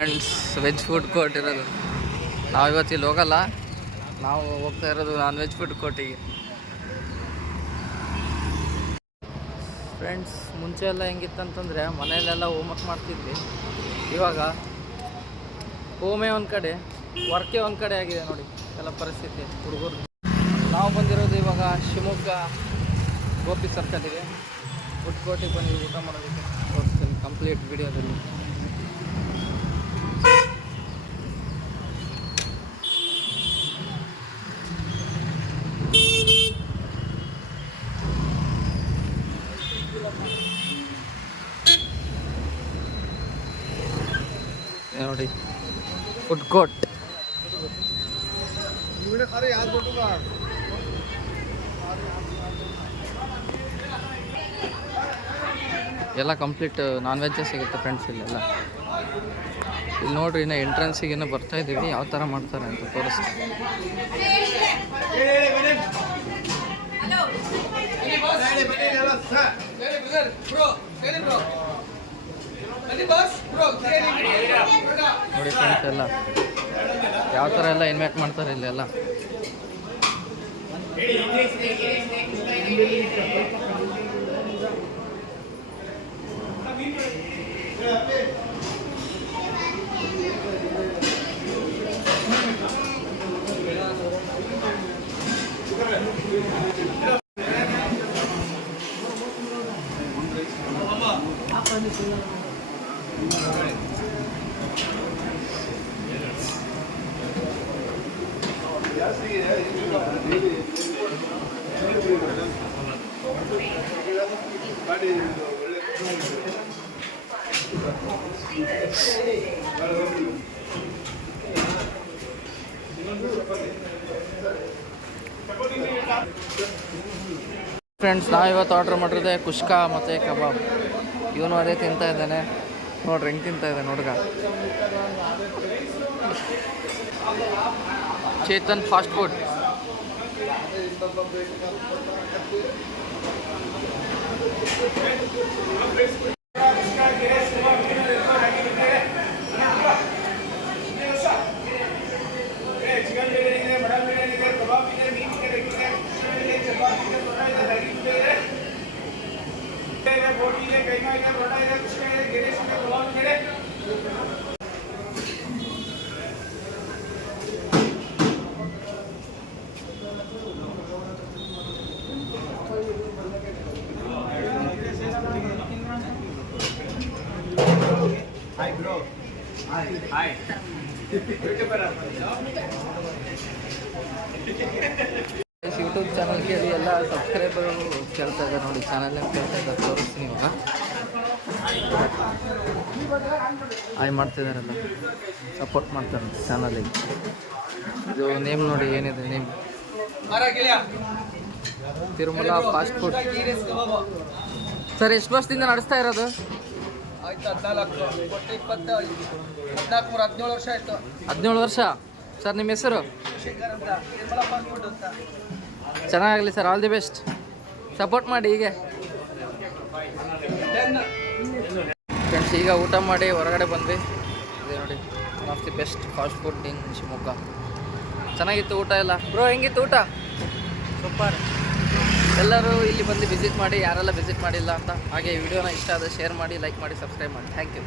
Friends, veg food court ಇರೋದು. ನಾವು ಇವತ್ತು ಇಲ್ಲಿ ಹೋಗಲ್ಲ, ನಾವು ಹೋಗ್ತಾ ಇರೋದು ನಾನ್ ವೆಜ್ ಫುಡ್ ಕೋರ್ಟಿಗೆ. ಫ್ರೆಂಡ್ಸ್, ಮುಂಚೆ ಎಲ್ಲ ಹೆಂಗಿತ್ತಂತಂದರೆ ಮನೆಯಲ್ಲೆಲ್ಲ ಹೋಮ್ವರ್ಕ್ ಮಾಡ್ತಿದ್ವಿ. ಇವಾಗ ಹೋಮೇ ಒಂದು ಕಡೆ, ವರ್ಕೇ ಒಂದು ಕಡೆ ಆಗಿದೆ ನೋಡಿ ಎಲ್ಲ ಪರಿಸ್ಥಿತಿ ಹುಡುಗರು. ನಾವು ಬಂದಿರೋದು ಇವಾಗ ಶಿವಮೊಗ್ಗ ಗೋಪಿ ಸರ್ಕಲ್ಗೆ ಫುಡ್ ಕೋರ್ಟಿಗೆ ಬಂದಿದ್ದೀವಿ ಊಟ ಮಾಡೋದಕ್ಕೆ. ತೋರಿಸ್ತೀನಿ ಕಂಪ್ಲೀಟ್ ವಿಡಿಯೋದಲ್ಲಿ. ನೋಡಿ ಫುಡ್ ಕೋರ್ಟ್. ಎಲ್ಲ ಕಂಪ್ಲೀಟ್ ನಾನ್ ವೆಜ್ಜೇ ಸಿಗುತ್ತೆ ಫ್ರೆಂಡ್ಸ್ ಇಲ್ಲೆಲ್ಲ. ಇಲ್ಲಿ ನೋಡ್ರಿ, ಇನ್ನು ಎಂಟ್ರೆನ್ಸಿಗೆ ಇನ್ನೂ ಬರ್ತಾ ಇದ್ದೀವಿ, ಯಾವ ಥರ ಮಾಡ್ತಾರೆ ಅಂತ ತೋರಿಸ್ತೀವಿ. ನೋಡಿ ಫ್ರೆಂಡ್ಸ್, ಎಲ್ಲ ಯಾವ ಥರ ಎಲ್ಲ ಇನ್ವೈಟ್ ಮಾಡ್ತಾರೆ ಇಲ್ಲೆಲ್ಲ. ಫ್ರೆಂಡ್ಸ್, ನಾವಿವತ್ತು ಆರ್ಡ್ರ್ ಮಾಡಿರೋದೆ ಕುಷ್ಕಾ ಮತ್ತು ಕಬಾಬ್. ಇವನು ಅದೇ ತಿಂತಾ ಇದ್ದಾನೆ ನೋಡ್ರಿ, ಹೆಂಗೆ ತಿಂತಾ ಇದ್ದಾನೆ ಹುಡುಗ. Chetan fast food. Hi bro. Hi. YouTube channel ಕೇಳಿ ಎಲ್ಲ ಸಬ್ಸ್ಕ್ರೈಬರು ಕೇಳ್ತಾ ಇದ್ದಾರೆ ನೋಡಿ. ಚಾನಲ್ ಕೇಳ್ತಾ ಇದ್ದಾರೆ, ತೋರಿಸ್ತೀನಿ ಇವಾಗ. ಆಯ್ ಮಾಡ್ತಿದ್ದಾರಲ್ಲ, ಸಪೋರ್ಟ್ ಮಾಡ್ತಾರೆ ಚಾನಲಿಗೆ. ಇದು ನೇಮ್ ನೋಡಿ, ಏನಿದೆ name, Tirumala fast food. Sir, ಎಷ್ಟು ವರ್ಷದಿಂದ ನಡೆಸ್ತಾ ಇರೋದು? 17 ವರ್ಷ. ಸರ್, ನಿಮ್ಮ ಹೆಸರು? ಚೆನ್ನಾಗಲಿ sir, all the best. Support ಮಾಡಿ ಹೀಗೆ. ಫ್ರೆಂಡ್ಸ್, ಈಗ ಊಟ ಮಾಡಿ ಹೊರಗಡೆ ಬಂದ್ವಿ. ಇದೆ ನೋಡಿ, one of the best fast food in Shivamogga. ಚೆನ್ನಾಗಿತ್ತು ಊಟ ಎಲ್ಲ. ಬ್ರೋ, ಹೆಂಗಿತ್ತು ಊಟ? ಸೂಪರ್. ಎಲ್ಲರೂ ಇಲ್ಲಿ ಬಂದು ವಿಸಿಟ್ ಮಾಡಿ, ಯಾರೆಲ್ಲ ವಿಸಿಟ್ ಮಾಡಿಲ್ಲ ಅಂತ. ಹಾಗೆ ವಿಡಿಯೋನ ಇಷ್ಟ ಆದರೆ ಶೇರ್ ಮಾಡಿ, ಲೈಕ್ ಮಾಡಿ, ಸಬ್ಸ್ಕ್ರೈಬ್ ಮಾಡಿ. Thank you.